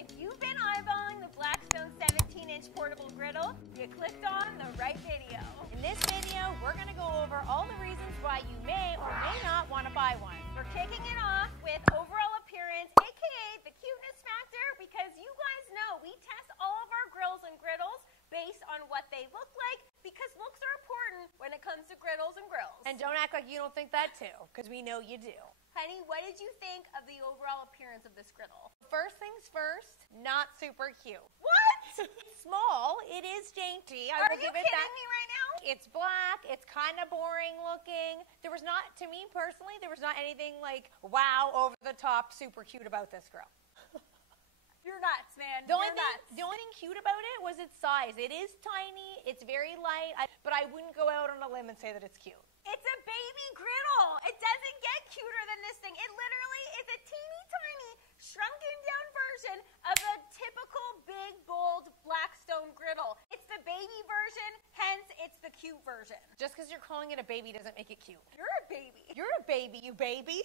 If you've been eyeballing the Blackstone 17-inch portable griddle, you clicked on the right video. In this video, we're going to go over all the reasons why you may or may not want to buy one. We're kicking it off with overall appearance, aka the cuteness factor, because you guys know we test all of our grills and griddles based on what they look like, because looks are important when it comes to griddles and grills. And don't act like you don't think that too, because we know you do. Honey, what did you think of the overall appearance of this griddle? First things first, not super cute. What? Small, it is dainty. Are you kidding me right now? It's black, it's kind of boring looking. There was not, to me personally, there was not anything like, wow, over the top, super cute about this grill. You're nuts, man. The only thing cute about it was its size. It is tiny, it's very light, but I wouldn't go out on a limb and say that it's cute. It's a baby griddle. It doesn't get cuter than this thing. It literally is a teeny tiny, shrunken down version of a typical big, bold Blackstone griddle. It's the baby version, hence it's the cute version. Just because you're calling it a baby doesn't make it cute. You're a baby. You're a baby, you baby.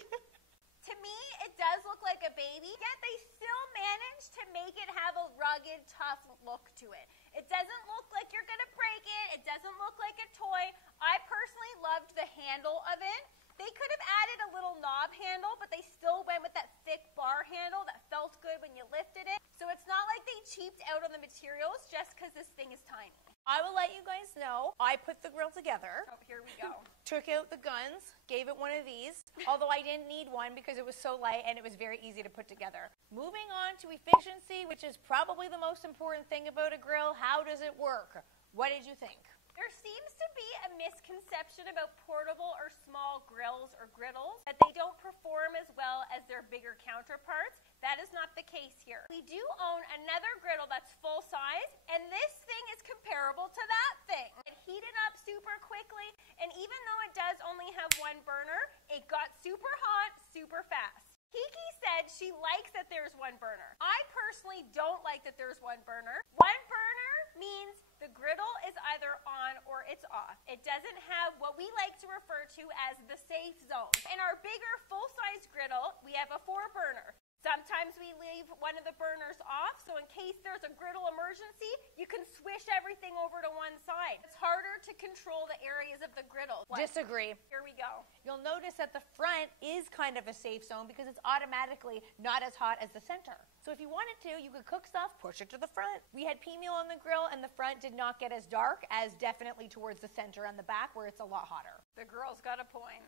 To me, it does look like a baby, yet they still managed to make it have a rugged, tough look to it. It doesn't look like you're going to break it. It doesn't look like a toy. I personally loved the handle of it. They could have added a little knob handle, but they still went with that thick bar handle that felt good when you lifted it. So it's not like they cheaped out on the materials just because this thing is tiny. I will let you guys know, I put the grill together. Oh, here we go. Took out the guns, gave it one of these, although I didn't need one because it was so light and it was very easy to put together. Moving on to efficiency, which is probably the most important thing about a grill. How does it work? What did you think? There seems to be a misconception about portable or small grills or griddles, that they don't perform as well as their bigger counterparts. That is not the case here. We do own another griddle that's full size, and this thing is comparable to that thing. It heated up super quickly, and even though it does only have one burner, it got super hot super fast. Kiki said she likes that there's one burner. I personally don't like that there's one burner. One burner means the griddle is either on or it's off. It doesn't have what we like to refer to as the safe zone. In our bigger full-size griddle, we have a 4-burner. Sometimes we leave one of the burners off, so in case there's a griddle emergency, you can swish everything over to one side. It's harder to control the areas of the griddle. Disagree. Here we go. You'll notice that the front is kind of a safe zone because it's automatically not as hot as the center. So if you wanted to, you could cook stuff, push it to the front. We had peameal on the grill, and the front did not get as dark as definitely towards the center and the back where it's a lot hotter. The girl's got a point.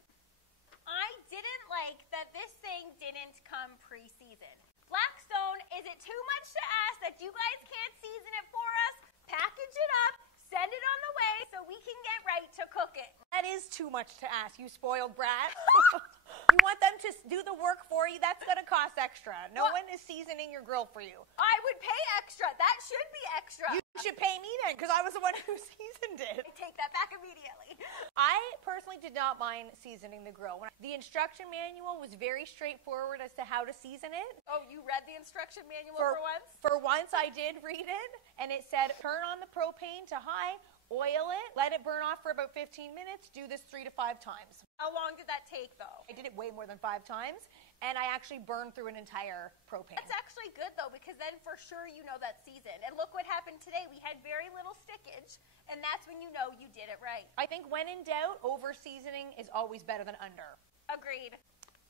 I didn't like that this thing didn't come pre-seasoned. Blackstone, is it too much to ask that you guys can't season it for us? Package it up, send it on the way so we can get right to cooking. That is too much to ask, you spoiled brat. You want them to do the work for you? That's going to cost extra. No one is seasoning your grill for you. I would pay extra. That should be extra. You should pay me then, because I was the one who seasoned it. I take that back immediately. I personally did not mind seasoning the grill. The instruction manual was very straightforward as to how to season it. Oh, you read the instruction manual for once? For once, I did read it, and it said turn on the propane to high, oil it, let it burn off for about 15 minutes, do this 3 to 5 times. How long did that take, though? I did it way more than 5 times, and I actually burned through an entire propane. That's actually good, though, because then for sure you know that's seasoned. And look what happened today. We had very little stickage, and that's when you know you did it right. I think when in doubt, over-seasoning is always better than under. Agreed.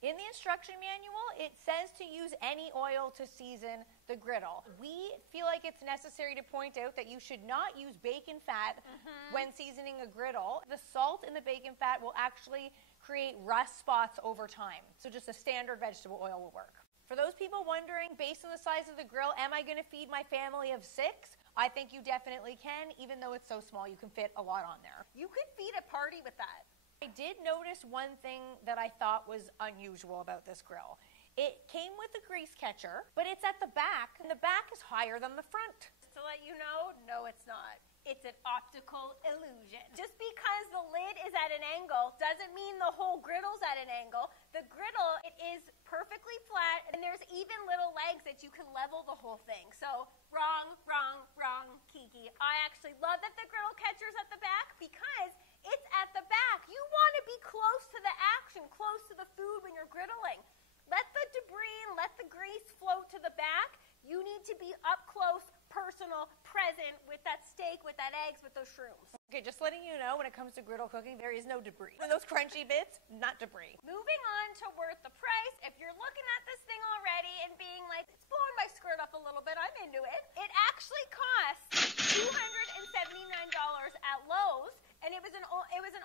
In the instruction manual, it says to use any oil to season the griddle. We feel like it's necessary to point out that you should not use bacon fat when seasoning a griddle. The salt in the bacon fat will actually create rust spots over time. So just a standard vegetable oil will work. For those people wondering, based on the size of the grill, am I going to feed my family of 6? I think you definitely can, even though it's so small, you can fit a lot on there. You could feed a party with that. I did notice one thing that I thought was unusual about this grill. It came with a grease catcher, but it's at the back, and the back is higher than the front. Just to let you know, no, it's not. It's an optical illusion. Just because the lid is at an angle doesn't mean the whole griddle's at an angle. The griddle, it is perfectly flat, and there's even little legs that you can level the whole thing. So, wrong, Kiki. I actually love that the griddle catcher's at the back because it's at the back. You want to be close to the action, close to the food when you're griddling. Let the debris and let the grease float to the back. You need to up close, personal, present with that steak, with that eggs, with those shrooms. Okay, just letting you know, when it comes to griddle cooking, there is no debris. When those crunchy bits, not debris. Moving on to worth the price. If you're looking at this thing already and being like, it's blowing my skirt up a little bit, I'm into it. It actually costs $279 at Lowe's. And it was an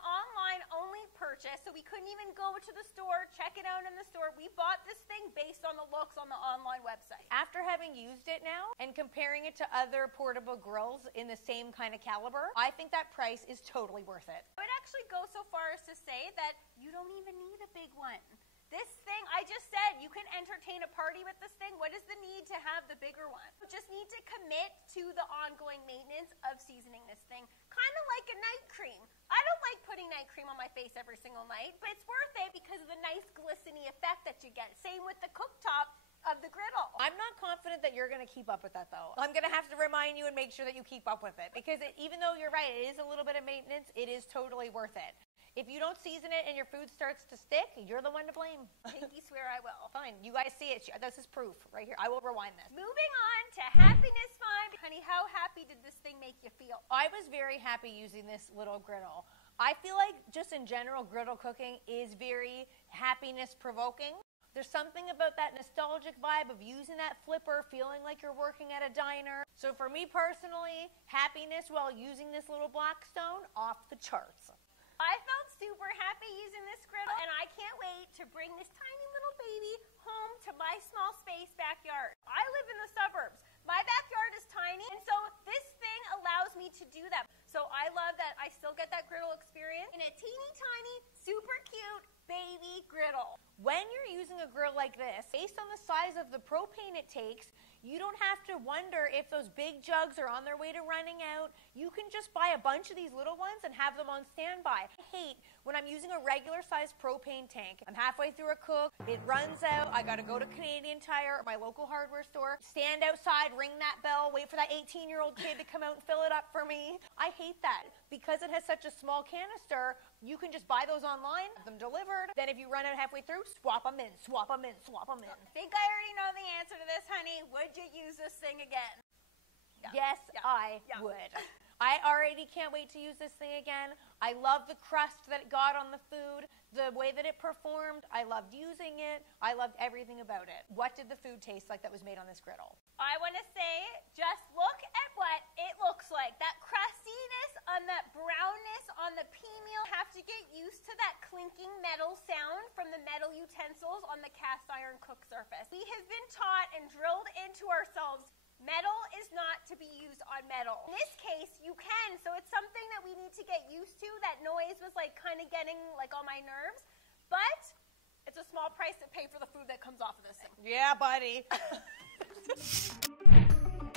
online only purchase, so we couldn't even go to the store, check it out in the store. We bought this thing based on the looks on the online website. After having used it now and comparing it to other portable grills in the same kind of caliber, I think that price is totally worth it. I would actually go so far as to say that you don't even need a big one. This thing, I just said, you can entertain a party with this thing. What is the need to have the bigger one? You just need to commit to the ongoing maintenance of seasoning this thing. Kind of like a night cream. I don't like putting night cream on my face every single night, but it's worth it because of the nice glistening effect that you get. Same with the cooktop of the griddle. I'm not confident that you're going to keep up with that, though. I'm going to have to remind you and make sure that you keep up with it because even though you're right, it is a little bit of maintenance, it is totally worth it. If you don't season it and your food starts to stick, you're the one to blame. Pinky swear I will. Fine. You guys see it. This is proof right here. I will rewind this. Moving on to happiness find. Honey, how happy did this thing make you feel? I was very happy using this little griddle. I feel like just in general, griddle cooking is very happiness provoking. There's something about that nostalgic vibe of using that flipper, feeling like you're working at a diner. So for me personally, happiness while using this little Blackstone, off the charts. I felt super happy using this griddle, and I can't wait to bring this tiny little baby home to my small space backyard. I live in the suburbs. My backyard is tiny, and so this thing allows me to do that. So I love that I still get that griddle experience in a teeny tiny, super cute baby griddle. When you're using a grill like this, based on the size of the propane it takes, you don't have to wonder if those big jugs are on their way to running out. You can just buy a bunch of these little ones and have them on standby. I hate when I'm using a regular sized propane tank. I'm halfway through a cook, it runs out, I gotta go to Canadian Tire or my local hardware store, stand outside, ring that bell, wait for that 18-year-old kid to come out and fill it up for me. I hate that. Because it has such a small canister, you can just buy those online, have them delivered. Then if you run out halfway through, swap them in, swap them in, swap them in. I think I already know the answer to this, honey. Would you use this thing again? Yeah. Yes, yeah. I would. I already can't wait to use this thing again. I love the crust that it got on the food, the way that it performed. I loved using it. I loved everything about it. What did the food taste like that was made on this griddle? I want to say, just look at what it looks like. That crustiness on that brownness on the peameal. Have to get used to that clinking metal sound from the metal utensils on the cast iron cook surface. We have been taught and drilled into ourselves metal is not to be used on metal. In this case, you can, so it's something that we need to get used to. That noise was like kind of getting like on my nerves, but it's a small price to pay for the food that comes off of this thing. Yeah, buddy.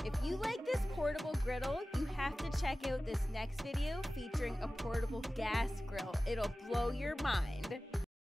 If you like this portable griddle, you have to check out this next video featuring a portable gas grill. It'll blow your mind.